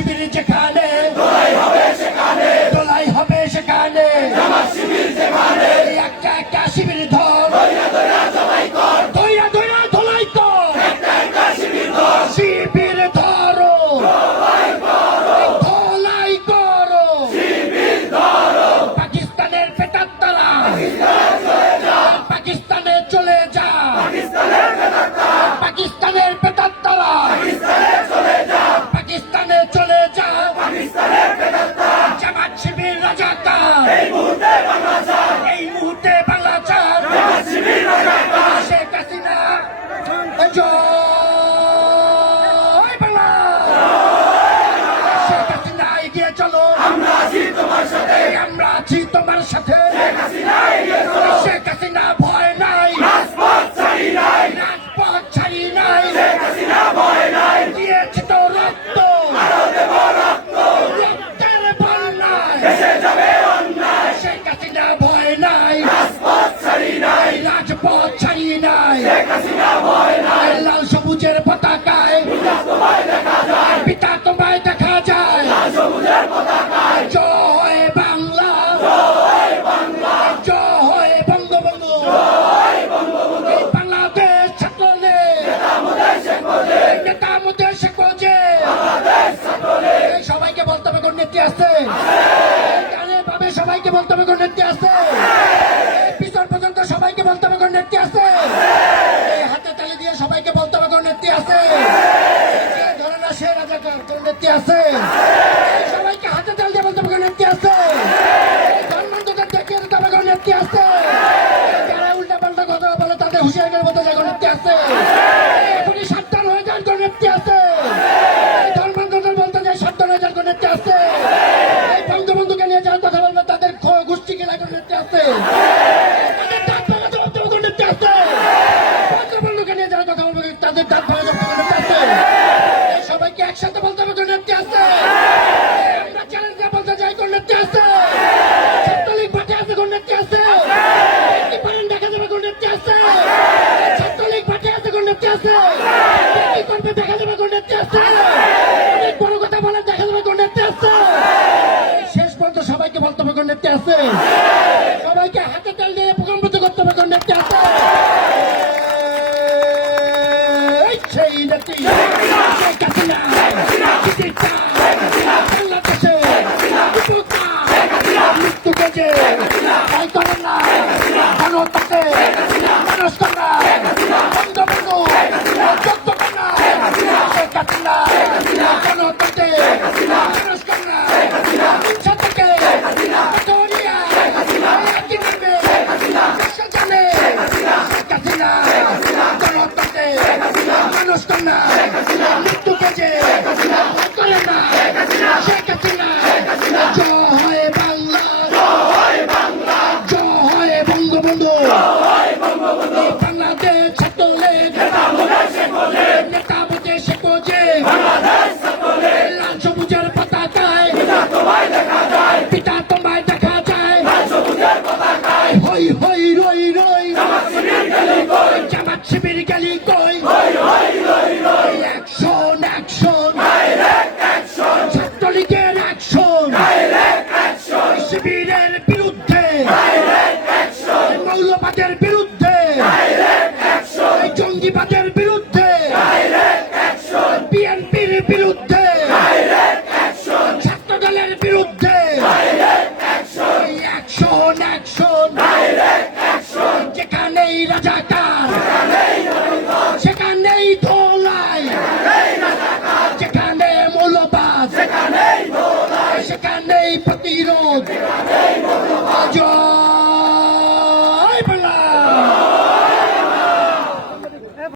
শিবির যেখানে দোলাই হবে সেখানে, দোলাই হবে সেখানে জামাত শিবির যেখানে, একটা একটা শিবির ধর দইরা দইরা জবাই কর, দইরা দইরা ধোলাই কর একটা একটা শিবির ধর, শিবির ধরো দোলাই করো, ধোলাই করো শিবির ধরো, পাকিস্তানের পেটাত্তারা চলে যা, পাকিস্তানে চলে যা পাকিস্তানের বেদাতা, পাকিস্তানের পেটাত্তারা পাকিস্তানে চলে যা, পাকিস্তানে চলে যা পাকিস্তানের বেদাতা, জামাত শিবির রাজাকার এই মুহূর্তে বাংলা চার, এই মুহূর্তে বাংলা চার জামাত শিবির রাজাকার, শেখ হাসিনা জয় বাংলা শেখ হাসিনা এগিয়ে চলো আমরা আছি তোমার সাথে, আমরা আছি তোমার সাথে শেখ হাসিনা এগিয়ে চলো, শেখ হাসিনা ভয় নাই রাজপথ ছাড়ি নাই, রাজপথ ছাড়ি নাই শেখ হাসিনা ভয় নাই, দিয়েছে তো রক্ত আরো দেব রক্ত, রক্তের বন্যায় দেশে যাবে অন্যায়, শেখ হাসিনা ভয় নাই রাজপথ ছাড়ি নাই, রাজপথ ছাড়ি নাই শেখ হাসিনা ভয় নাই, লাল সবুজের পতাকায় পিতা তোমায় দেখা যায়, পিতা তোমায় দেখা যায় লাল সবুজের পতাকায়, জয় বাংলা জয় বাংলা, জয় বঙ্গবন্ধু জয় বঙ্গবন্ধু, এই বাংলাদেশ ছাত্রলীগ নেতা মোদের শেখ মুজিব, নেতা মুদের শেখ মুজিব বাংলাদেশ ছাত্রলীগ, এই সবাইকে বলতে হবে কোন নেত্রী আছে কানে পাবে সবাইকে বলতে হবে কোন নেত্রী আছে এই পিছন পর্যন্ত সবাইকে বলতে হবে কোন নেত্রী আছে এই হাতে তালি দিয়ে সবাইকে বলতে হবে কোন নেত্রী আছে যে ধরে না সে রাজাকার কোন নেত্রী আছে এই সবাইকে হাতে তালি দিয়ে বলতে হবে কোন নেত্রী আছে এই ধর্মান্তদের দেখিয়ে দিতে হবে কোন নেত্রী আছে যারা উল্টা পাল্টা কথা বলে তাদের হুঁশিয়ারি করে বলতে যায় কোন নেত্রী আছে এখনই সাবধান হয়ে যান কোন নেত্রী আছে এই ধর্মান্তদের বলতে যায় সাবধান হয়ে যান কোন নেত্রী আছে এই বঙ্গবন্ধুকে নিয়ে যারা কথা বলবে তাদের গোষ্ঠী কেনা কোন নেত্রী আছে তাদের দাঁত ভাঙাতে বলতে হবে কোন নেত্রী আছে বঙ্গবন্ধুকে নিয়ে যারা কথা বলবে তাদের দাঁত ভাঙাতে বলতে হবে কোন নেত্রী আছে এই সবাইকে একসাথে বলতে হবে কোন নেত্রী আছে আমরা চ্যালেঞ্জ দিয়ে বলতে যাই কোন নেত্রী আছে ছাত্রলীগ মাঠে আছে কোন নেত্রী আছে পারেন দেখা যাবে কোন নেত্রী আছে ছাত্রলীগ মাঠে আছে কোন নেত্রী আছে কি করবে দেখা যাবে কোন নেত্রী আছে অনেক বড় কথা বলে দেখা যাবে কোন নেত্রী আছে শেষ পর্যন্ত সবাইকে বলতে হবে কোন নেত্রী আছে সবাইকে হাতে তেল দিয়ে প্রকম্পিত করতে হবে কোন নেত্রী আছে এই সেই নেত্রী শেখ হাসিনা চিকিৎসা বাংলাদেশে মৃত্যুকে যে ভয় করেন না মানবতাকে মানুষ কন্যা বঙ্গবন্ধু যোগ্য কন্যা শেখ হাসিনা গণতন্ত্রে মানুষ কন্যা হিংসা থেকে দরিয়া একই নামে দেশে জানে শেখ হাসিনা গণতন্ত্রে মানুষ কন্যা মৃত্যুকে যে ভয় করেন না শেখ হাসিনা জয় বাংলা জয় বাংলা, জয় বঙ্গবন্ধু জয় বঙ্গবন্ধু, বাংলাদেশ ছাত্রলীগ নেতা মোদের শেখ মুজিব, নেতা মুজিব শেখ মুজিব বাংলাদেশ ছাত্রলীগ, লাল সবুজের পতাকায় পিতা তোমায় দেখা যায়, পিতা তোমায় দেখা যায় লাল সবুজের পতাকায়, হই হই রই রই জামাত শিবির গেলি কই, জামাত শিবির গেলি কই হই হই রই রই, অ্যাকশন অ্যাকশন ডাইরেক্ট অ্যাকশন, ছাত্রলীগের অ্যাকশন ডাইরেক্ট অ্যাকশন, শিবিরের বিরুদ্ধে ডাইরেক্ট অ্যাকশন, মৌলবাদের বিরুদ্ধে ডাইরেক্ট অ্যাকশন, জঙ্গিবাদের বিরুদ্ধে